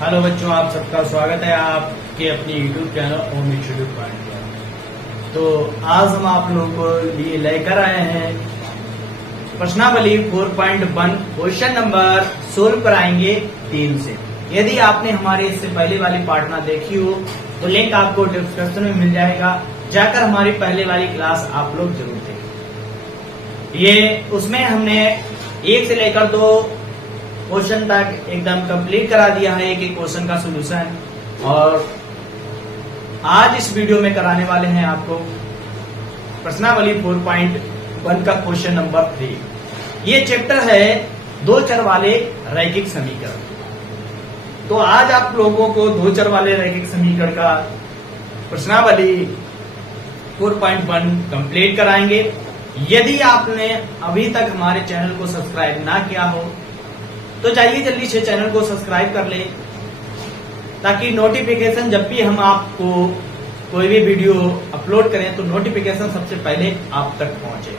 Hello बच्चों, आप सबका स्वागत है आपके अपने YouTube चैनल ओम इंस्टीट्यूट पॉइंट। तो आज हम आप लोगों को लिए लेकर आए हैं प्रश्नावली 4.1 क्वेश्चन नंबर 16 कराएंगे 3 से। यदि आपने हमारे इससे पहले वाली पार्ट ना देखी हो तो लिंक आपको डिस्क्रिप्शन में मिल जाएगा, जाकर हमारी पहले वाली क्लास आप लोग जरूर देखें। ये उसमें हमने 1 से लेकर 2 क्वेश्चन तक एकदम कंप्लीट करा दिया है, एक क्वेश्चन का सोल्यूशन। और आज इस वीडियो में कराने वाले हैं आपको प्रश्नावली 4.1 का क्वेश्चन नंबर 3। ये चैप्टर है 2 चर वाले रैखिक समीकरण। तो आज आप लोगों को 2 चर वाले रैखिक समीकरण का प्रश्नावली 4.1 कंप्लीट कराएंगे। यदि आपने अभी तक हमारे चैनल को सब्सक्राइब ना किया हो तो जाइए जल्दी से चैनल को सब्सक्राइब कर ले, ताकि नोटिफिकेशन जब भी हम आपको कोई भी वीडियो अपलोड करें तो नोटिफिकेशन सबसे पहले आप तक पहुंचे।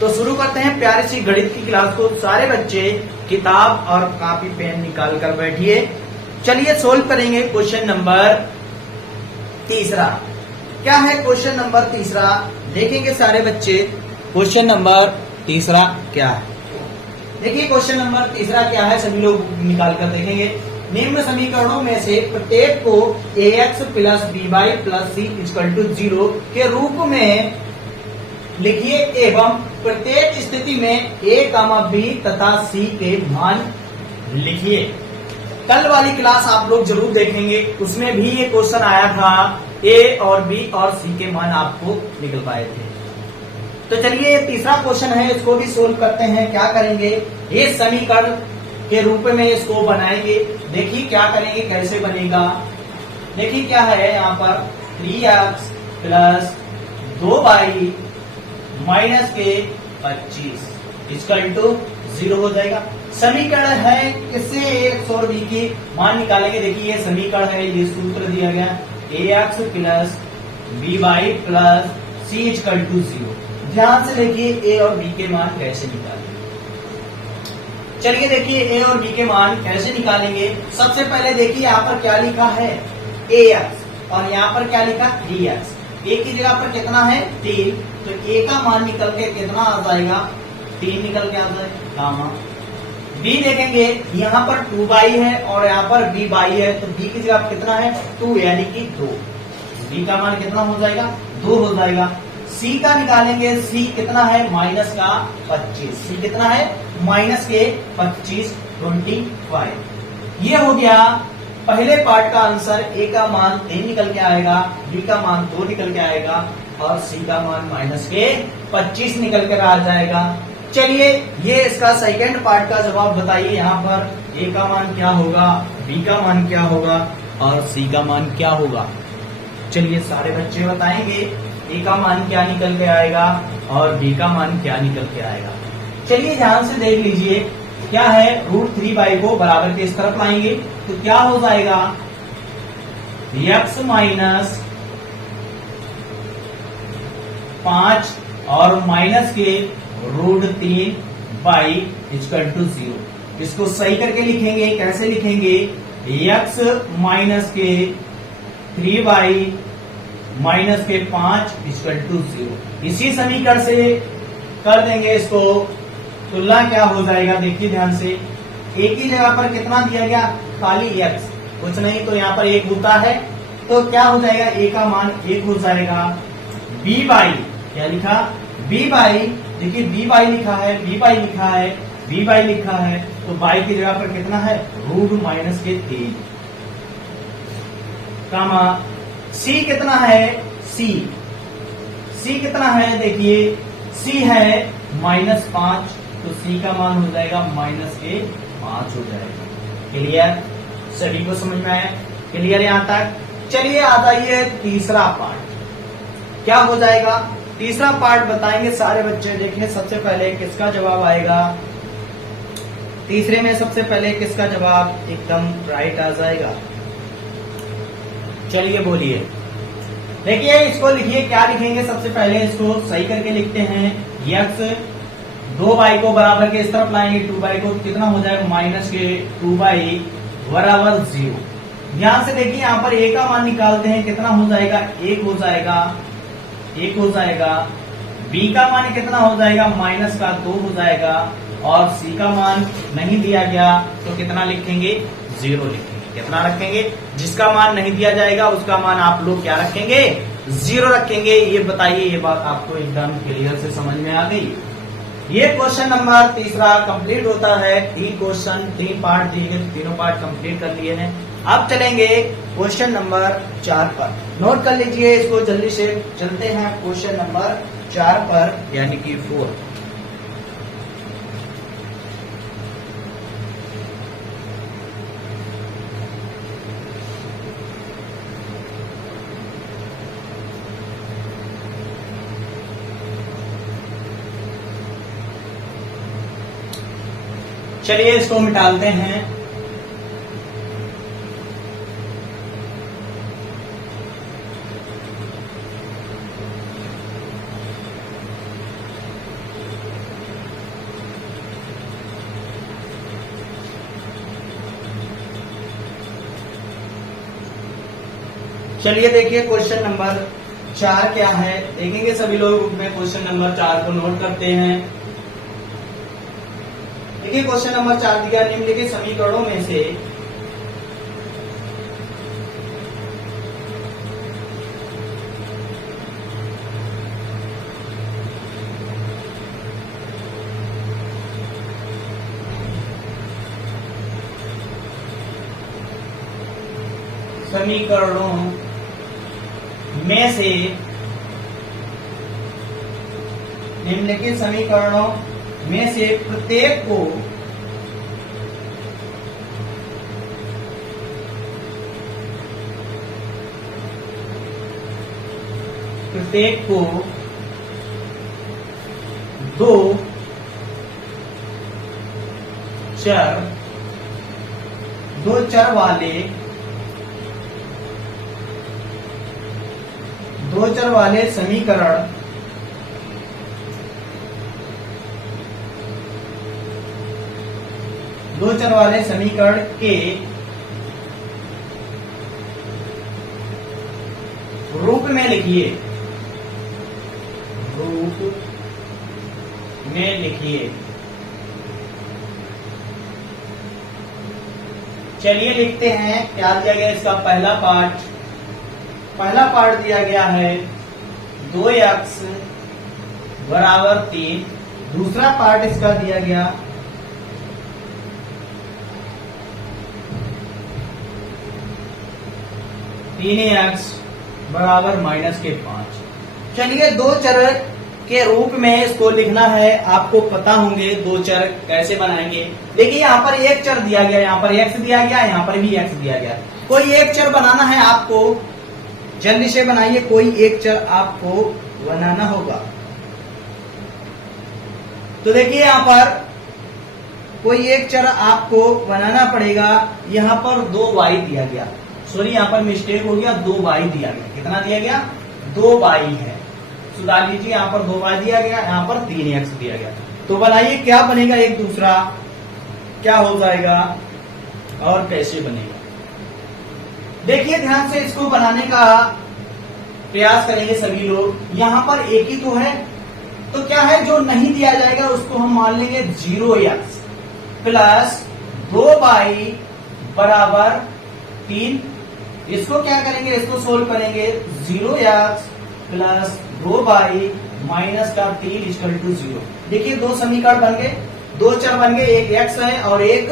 तो शुरू करते हैं प्यारी सी गणित की क्लास को। सारे बच्चे किताब और कॉपी पेन निकाल कर बैठिए। चलिए सोल्व करेंगे क्वेश्चन नंबर 3। क्या है क्वेश्चन नंबर 3? देखेंगे सारे बच्चे क्वेश्चन नंबर 3 क्या है। देखिए क्वेश्चन नंबर 3 क्या है, सभी लोग निकाल कर देखेंगे। निम्न समीकरणों में से प्रत्येक को ax plus by plus c equal to 0 के रूप में लिखिए एवं प्रत्येक स्थिति में a, b तथा c के मान लिखिए। कल वाली क्लास आप लोग जरूर देखेंगे, उसमें भी ये क्वेश्चन आया था, a और b और c के मान आपको निकल पाए थे। तो चलिए ये तीसरा क्वेश्चन है, इसको भी सोल्व करते हैं। क्या करेंगे, ये समीकरण के रूप में इसको बनाएंगे। देखिए क्या करेंगे, कैसे बनेगा। देखिए क्या है यहाँ पर 3x प्लस 2y माइनस के 25 इक्वल टू 0 हो जाएगा। समीकरण है, इससे x और b की मान निकालेंगे। देखिए ये समीकरण है, ये सूत्र दिया गया ax plus by plus c equal to 0। ध्यान से देखिए a और b के मान कैसे निकालेंगे। चलिए देखिए a और b के मान कैसे निकालेंगे। सबसे पहले देखिए यहाँ पर क्या लिखा है ax और यहाँ पर क्या लिखा 3x। a की जगह पर कितना है 3, तो a का मान निकल के कितना आ जाएगा 3 निकल के आ जाएगा। b देखेंगे यहाँ पर 2y है और यहाँ पर by है, तो b की जगह पर कितना है 2 यानी कि 2। b का मान कितना हो जाएगा 2 हो जाएगा। c का निकालेंगे, c कितना है माइनस का 25। c कितना है माइनस के 25 25। ये हो गया पहले पार्ट का आंसर। a का मान 3 निकल के आएगा, b का मान 2 निकल के आएगा और c का मान माइनस के 25 निकल कर आ जाएगा। चलिए ये इसका सेकंड पार्ट का जवाब बताइए। यहाँ पर a का मान क्या होगा, b का मान क्या होगा और c का मान क्या होगा। चलिए सारे बच्चे बताएंगे a का मान क्या निकल के आएगा और b का मान क्या निकल के आएगा। चलिए ध्यान से देख लीजिए क्या है, √3y को बराबर के इस तरफ लाएंगे तो क्या हो जाएगा x माइनस 5 और माइनस के √3y इक्वल टू 0। इसको सही करके लिखेंगे। कैसे लिखेंगे, x माइनस के 3y माइनस के 5 इक्वल टू 0। इसी समीकरण से कर देंगे इसको तुलना, क्या हो जाएगा देखिए ध्यान से। a की जगह पर कितना दिया गया खाली x, कुछ नहीं, तो यहाँ पर 1 होता है, तो क्या हो जाएगा a का मान 1 हो जाएगा। by क्या लिखा by, देखिए by लिखा है, by लिखा है, by लिखा है, तो by की जगह पर कितना है रूट माइनस के 3 कामा c कितना है c कितना है, देखिए c है -5, तो c का मान हो जाएगा माइनस के 5 हो जाएगा। क्लियर, सभी को समझ में आया? क्लियर यहाँ तक? चलिए आ जाइए तीसरा पार्ट। क्या हो जाएगा तीसरा पार्ट बताएंगे सारे बच्चे। देखिए सबसे पहले किसका जवाब आएगा, तीसरे में सबसे पहले किसका जवाब एकदम राइट आ जाएगा। चलिए बोलिए। देखिए इसको लिखिए, क्या लिखेंगे सबसे पहले इसको सही करके लिखते हैं। x 2y को बराबर के इस तरफ लाएंगे, 2y को कितना हो जाएगा माइनस के 2y बराबर 0। ध्यान से देखिए यहां पर ए का मान निकालते हैं, कितना हो जाएगा, 1 हो जाएगा, 1 हो जाएगा। बी का मान कितना हो जाएगा, माइनस का 2 हो जाएगा। और सी का मान नहीं दिया गया तो कितना लिखेंगे, 0 लिखेंगे। कितना रखेंगे, जिसका मान नहीं दिया जाएगा उसका मान आप लोग क्या रखेंगे, 0 रखेंगे। ये बताइए, ये बात आपको एकदम क्लियर से समझ में आ गई। ये क्वेश्चन नंबर 3 कंप्लीट होता है। 3 क्वेश्चन 3 पार्ट दिए गए, तीनों पार्ट कंप्लीट कर लिए हैं। अब चलेंगे क्वेश्चन नंबर 4 पर। नोट कर लीजिए इसको, जल्दी से चलते हैं क्वेश्चन नंबर 4 पर, यानी कि 4। चलिए इसको मिटाते हैं। चलिए देखिए क्वेश्चन नंबर 4 क्या है, देखेंगे सभी लोग उसमें क्वेश्चन नंबर 4 को नोट करते हैं। देखिए क्वेश्चन नंबर 4 दिया, निम्नलिखित समीकरणों में से समीकरणों में से निम्नलिखित समीकरणों में से प्रत्येक को दो चर वाले समीकरण के रूप में लिखिए, चलिए लिखते हैं। क्या दिया गया इसका पहला पार्ट दिया गया है 2x बराबर 3। दूसरा पार्ट इसका दिया गया 3x बराबर -5। चलिए दो चर के रूप में इसको लिखना है, आपको पता होंगे दो चर कैसे बनाएंगे। देखिए यहाँ पर एक चर दिया गया, यहाँ पर x दिया गया, यहाँ पर भी x दिया गया। कोई एक चर बनाना है आपको, जल्दी से बनाइए, कोई एक चर आपको बनाना होगा। तो देखिए यहाँ पर कोई एक चर आपको बनाना पड़ेगा। यहाँ पर 2y दिया गया, सॉरी यहाँ पर मिस्टेक हो गया, 2y दिया गया। कितना दिया गया, 2y है, सुधार लीजिए। यहाँ पर 2y दिया गया, यहाँ पर 3x दिया गया। तो बनाइए क्या बनेगा, एक दूसरा क्या हो जाएगा और कैसे बनेगा। देखिए ध्यान से इसको बनाने का प्रयास करेंगे सभी लोग। यहाँ पर एक ही तो है, तो क्या है जो नहीं दिया जाएगा उसको हम मान लेंगे 0x प्लस 2y बराबर 3। इसको क्या करेंगे, इसको सोल्व करेंगे। 0x प्लस 2y माइनस का 3 इक्वल टू 0। देखिए दो समीकरण बन गए, दो चर बन गए, एक x है और एक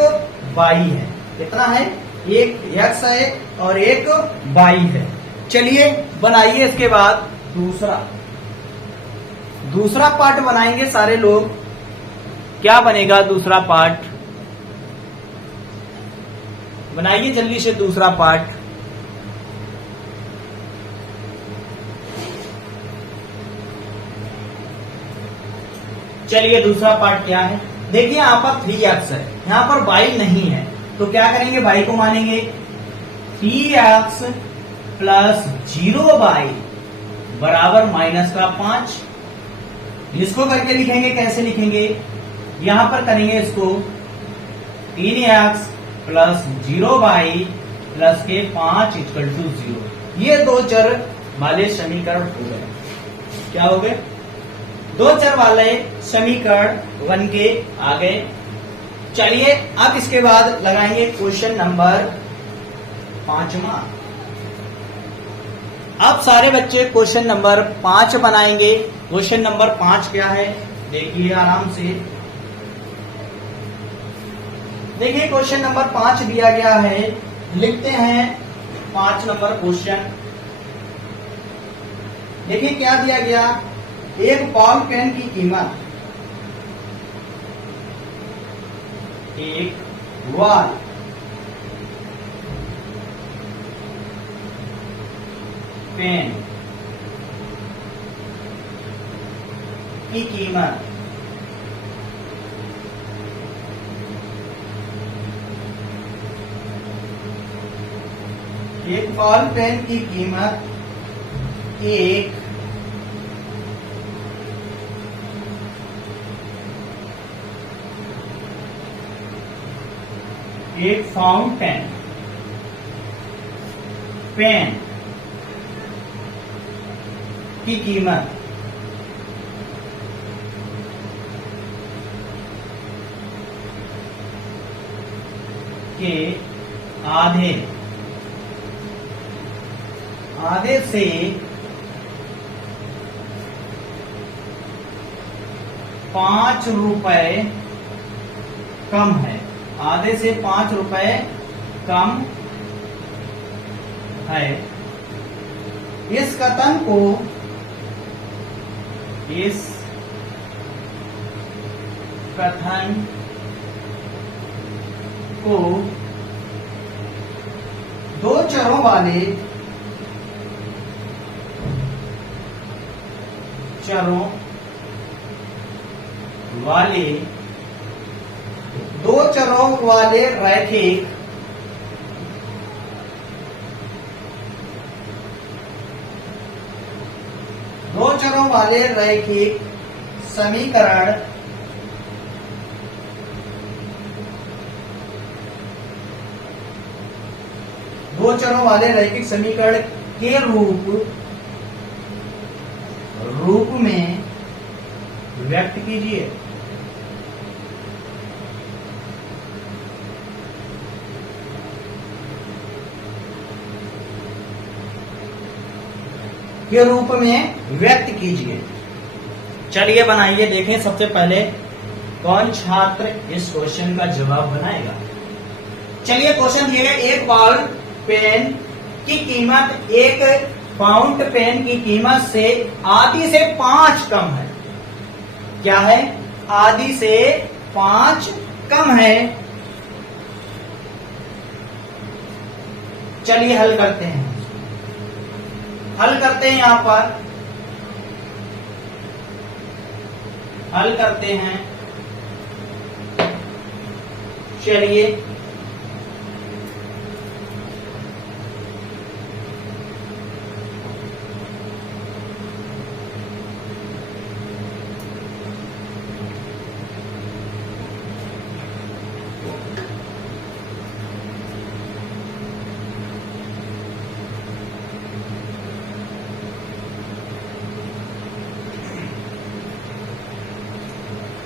y है। कितना है, एक x है और एक y है। चलिए बनाइए इसके बाद दूसरा पार्ट बनाएंगे सारे लोग। क्या बनेगा दूसरा पार्ट, बनाइए जल्दी से दूसरा पार्ट। चलिए दूसरा पार्ट क्या है, देखिए यहाँ पर 3x है, यहाँ पर y नहीं है, तो क्या करेंगे, y को मानेंगे। 3x प्लस 0y बराबर माइनस का 5। इसको करके लिखेंगे, कैसे लिखेंगे, यहां पर करेंगे इसको 3x प्लस 0/+5 ये दो चर वाले समीकरण हो गए। क्या हो गए? दो चर वाले समीकरण बन के आ गए। चलिए अब इसके बाद लगाएंगे क्वेश्चन नंबर 5वां। अब सारे बच्चे क्वेश्चन नंबर 5 बनाएंगे। क्वेश्चन नंबर 5 क्या है देखिए आराम से। देखिए क्वेश्चन नंबर 5 दिया गया है, लिखते हैं 5 नंबर क्वेश्चन। देखिए क्या दिया गया, एक बॉल पेन की कीमत, एक बॉल पेन की कीमत एक बॉल पेन की कीमत एक फाउंटेन पेन की कीमत के आधे से 5 रुपए कम है, आधे से 5 रुपए कम है। इस कथन को दो चरों वाले रैखिक समीकरण के रूप में व्यक्त कीजिए। के रूप में व्यक्त कीजिए। चलिए बनाइए। देखें सबसे पहले कौन छात्र इस क्वेश्चन का जवाब बनाएगा। चलिए क्वेश्चन दिए गए, एक बॉल पेन की कीमत एक फाउंट पेन की कीमत से आधी से 5 कम है। क्या है? आधी से 5 कम है। चलिए हल करते हैं। यहां पर हल करते हैं। चलिए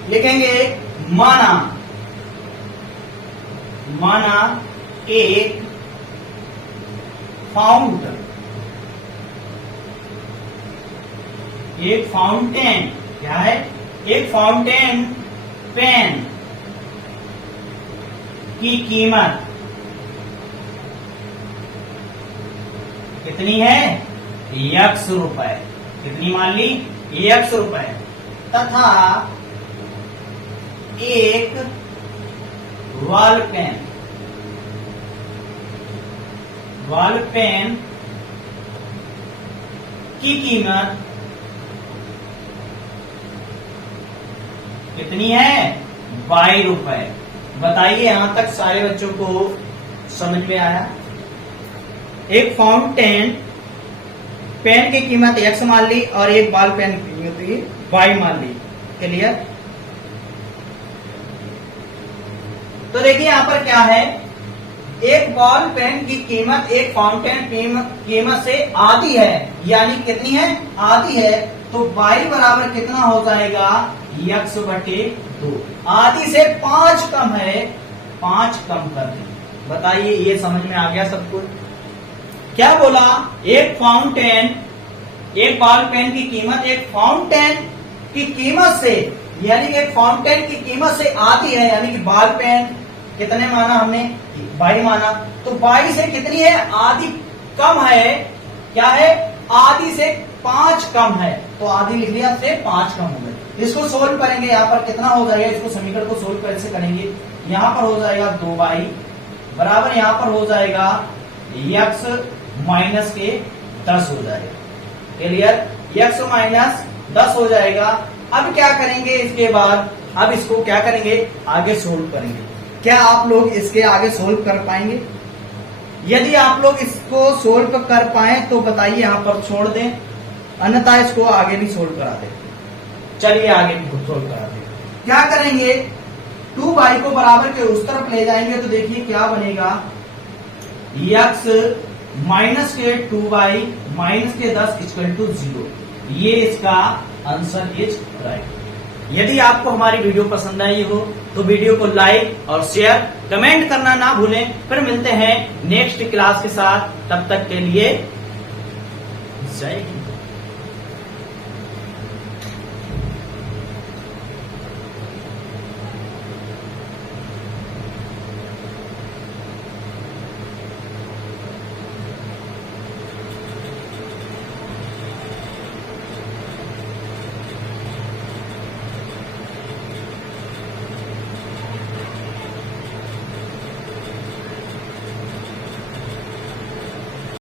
लिखेंगे माना एक फाउंटेन क्या है? एक फाउंटेन पेन की कीमत कितनी है? x रुपए। कितनी मान ली? x रुपए। तथा एक वॉल पेन की कीमत कितनी है? 22 रुपए। बताइए यहां तक सारे बच्चों को समझ में आया? एक फाउंटेन पेन की कीमत x मान ली और एक बॉल पेन की कीमत y मान ली। क्लियर? तो देखिए यहां पर क्या है, एक बॉल पेन की कीमत एक फाउंटेन कीमत से आधी है, यानी कितनी है? आधी है। तो y बराबर कितना हो जाएगा? x/2। आधी से 5 कम है, 5 कम कर दें। बताइए, ये समझ में आ गया सबको? क्या बोला? एक बॉल पेन की कीमत एक फाउंटेन की कीमत से, यानी कि एक फाउंटेन की कीमत से आधी है, यानी कि बॉल पेन कितने माना हमने? y माना। तो y से कितनी है? आधी कम है। क्या है? आधी से 5 कम है, तो आधी लिख लिया, से 5 कम हो गए। इसको सोल्व करेंगे, यहाँ पर कितना हो जाएगा? इसको समीकरण को सोल्व कैसे करेंगे? यहाँ पर हो जाएगा 2y बराबर, यहाँ पर हो जाएगा x माइनस के 10 हो जाएगा। क्लियर? x माइनस 10 हो जाएगा। अब क्या करेंगे इसके बाद? अब इसको क्या करेंगे? आगे सोल्व करेंगे। क्या आप लोग इसके आगे सोल्व कर पाएंगे? यदि आप लोग इसको सोल्व कर पाए तो बताइए, यहां पर छोड़ दें, अन्यथा इसको आगे भी सोल्व करा दें। चलिए आगे भी सोल्व करा दें। क्या करेंगे? 2y को बराबर के उस तरफ ले जाएंगे तो देखिए क्या बनेगा? x माइनस के 2y माइनस के 10 इक्वल टू 0। ये इसका आंसर इज राइट। यदि आपको हमारी वीडियो पसंद आई हो तो वीडियो को लाइक और शेयर, कमेंट करना ना भूलें। फिर मिलते हैं नेक्स्ट क्लास के साथ, तब तक के लिए जय हिंद।